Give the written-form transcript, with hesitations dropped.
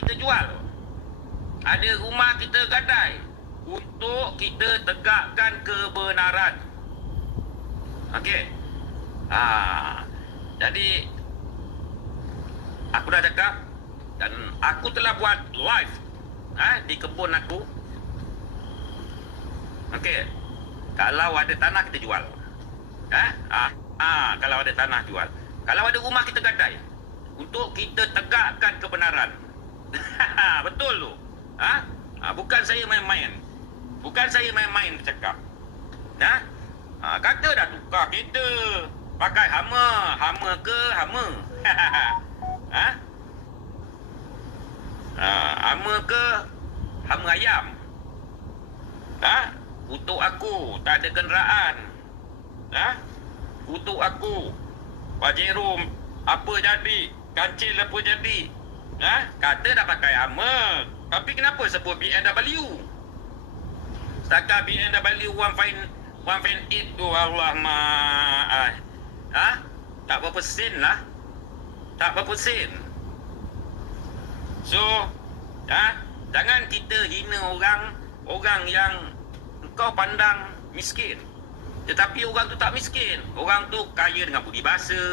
kita jual. Ada rumah kita gadai untuk kita tegakkan kebenaran. Okey. Jadi aku dah cakap dan aku telah buat live di kebun aku. Okey. Kalau ada tanah kita jual. Kalau ada tanah jual. Kalau ada rumah kita gadai untuk kita tegakkan kebenaran. Betul tu. Bukan saya main-main. Bukan saya main-main cakap. Kata dah tukar kereta pakai Hummer. Hummer ke Hummer? Hummer ke Hummer ayam? Untuk aku tak ada kenderaan. Untuk aku Pak Jerom apa jadi? Kancil apa jadi? Kata dah pakai Hummer. Tapi kenapa sebut BMW? Setakat BMW 1.8 tu Allah tak berapa sen lah. Tak berapa sen. So jangan kita hina orang yang kau pandang miskin. Tetapi orang tu tak miskin. Orang tu kaya dengan budi bahasa,